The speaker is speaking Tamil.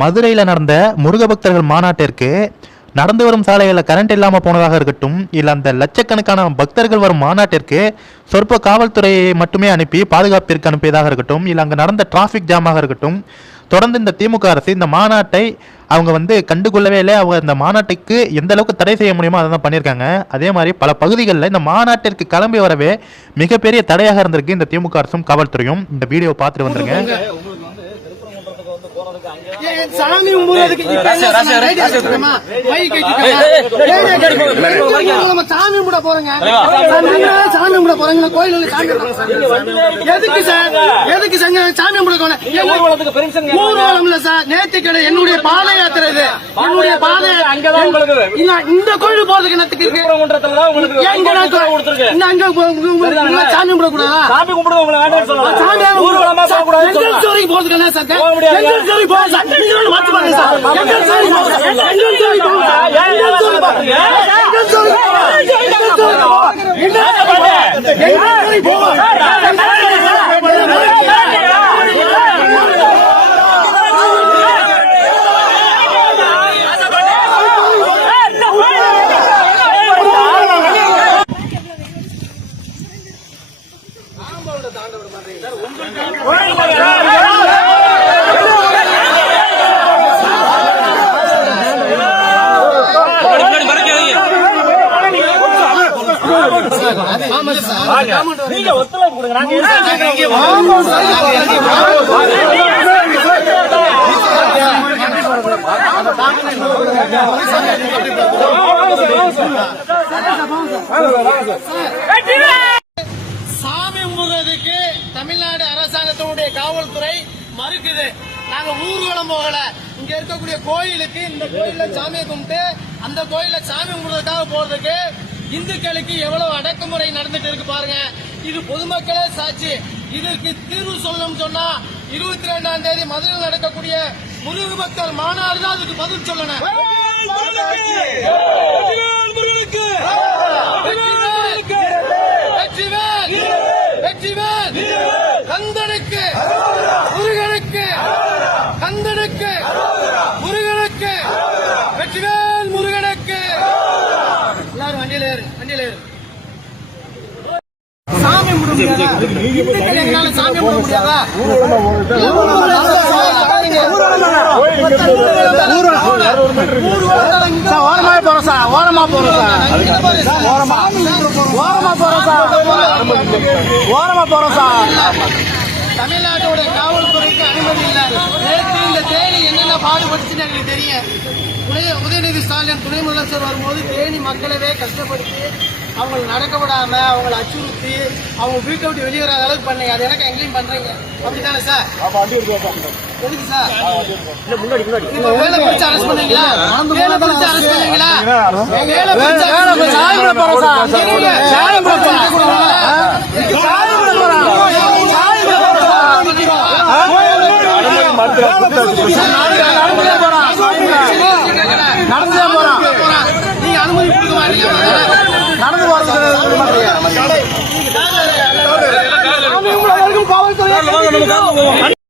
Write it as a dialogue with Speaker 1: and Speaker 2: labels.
Speaker 1: மதுரையில் நடந்த முருக பக்தர்கள் மாநாட்டிற்கு நடந்து வரும் சாலைகளில் கரண்ட் இல்லாமல் போனதாக இருக்கட்டும் இல்லை அந்த லட்சக்கணக்கான பக்தர்கள் வரும் மாநாட்டிற்கு சொற்ப காவல்துறையை மட்டுமே அனுப்பி பாதுகாப்பிற்கு அனுப்பியதாக இருக்கட்டும் இல்லை அங்கே நடந்த டிராஃபிக் ஜாமாக இருக்கட்டும் தொடர்ந்து இந்த திமுக அரசு இந்த மாநாட்டை அவங்க வந்து கண்டுகொள்ளவே இல்லை. அவங்க இந்த மாநாட்டுக்கு எந்த அளவுக்கு தடை செய்ய முடியுமோ அதை தான் பண்ணியிருக்காங்க. அதே மாதிரி பல பகுதிகளில் இந்த மாநாட்டிற்கு கிளம்பி வரவே மிகப்பெரிய தடையாக இருந்திருக்கு இந்த திமுக அரசும் காவல்துறையும். இந்த வீடியோ பார்த்துட்டு வந்துருங்க.
Speaker 2: சாமி கும்பிடுறதுக்கு சாமி கும்பிட போறோங்க. சாமி கும்பிட போறீங்க. போறேன். எதுக்கு சார்? எதுக்கு சார் இங்க சாமி கும்பிட போறேன்?
Speaker 3: ஊர்வலத்துக்கு permission கேட்கறாங்க.
Speaker 2: ஊர்வலம் இல்ல சார். நேர்த்திக்கடை என்னுடைய பாத யாத்திரை இது. என்னுடைய பாத
Speaker 3: அங்கதான்
Speaker 2: இல்ல, இந்த கோயில் போறதுக்கு என்னத்துக்கு இருக்கு? அங்க சாமி கும்பிட கூடாதா
Speaker 3: சாமி சொல்லலாம்.
Speaker 2: சாமி போறதுக்கு என்ன சார். எங்கள் சோரிக்கு போக சார் நீங்க மாத்தி பாருங்க சார் எங்கள் சோரிக்கு போக சார் எங்கள் சோரிக்கு போக சார் எங்கள் சோரிக்கு போக எங்கள் சோரிக்கு போக எங்கள் சோரிக்கு போக எங்கள் சோரிக்கு போக
Speaker 3: நீங்க ஒத்துழைப்பு கொடுங்க. நாங்க?
Speaker 2: சாமி கும்பிடுறதுக்கு தமிழ்நாடு அரசாங்கத்தினுடைய காவல்துறை மறுக்குது நாங்க ஊர்வலம் போகல இங்க இருக்கக்கூடிய கோயிலுக்கு இந்த கோயில்ல சாமியை கும்பிட்டு அந்த கோயில்ல சாமி கும்பிடுறதுக்காக போறதுக்கு இந்துக்களுக்கு எவ்வளவு அடக்குமுறை நடந்துட்டு இருக்கு பாருங்க. இது பொதுமக்களே சாட்சி. இதற்கு தீர்வு சொல்லணும்னு சொன்னா இருபத்தி ரெண்டாம் தேதி மதுரையில் நடக்கக்கூடிய முருக பக்தர் மாநாடு தான் அதுக்கு பதில் சொல்லணும். வெற்றிவேல்! வெற்றிவேல்! கந்தனுக்கு! ஓரமா போறோம் சார் ஓரமா போறோம் சார் ஓரமா ஓரமா போறோம் சார் ஓரமா போறோம் சார் தமிழ்நாட்டோட காவல்துறைக்கு அனுமதி இல்லை. நேற்று இந்த தேனி என்னென்ன பாடுபட்டுச்சுன்னு எங்களுக்கு தெரியும். துணை உதயநிதி ஸ்டாலின் துணை முதலமைச்சர் வரும்போது தேனி மக்களவே கஷ்டப்படுத்தி அவங்களை நடக்க விடாமல் அவங்களை அச்சுறுத்தி அவங்க வீட்டை விட்டு வெளியே வர அளவுக்கு பண்ணீங்க அது எனக்கு எங்கேயும் பண்ணுறீங்க அப்படி சார் எதுக்கு சார் முன்னாடி வேலை பிடிச்சி அரெஸ்ட் பண்ணீங்களா வேலை பிடிச்சி அரெஸ்ட் போறான் நீங்க அனுமதி கொடுக்க மாட்டீங்க நடந்து போறது காவல்துறை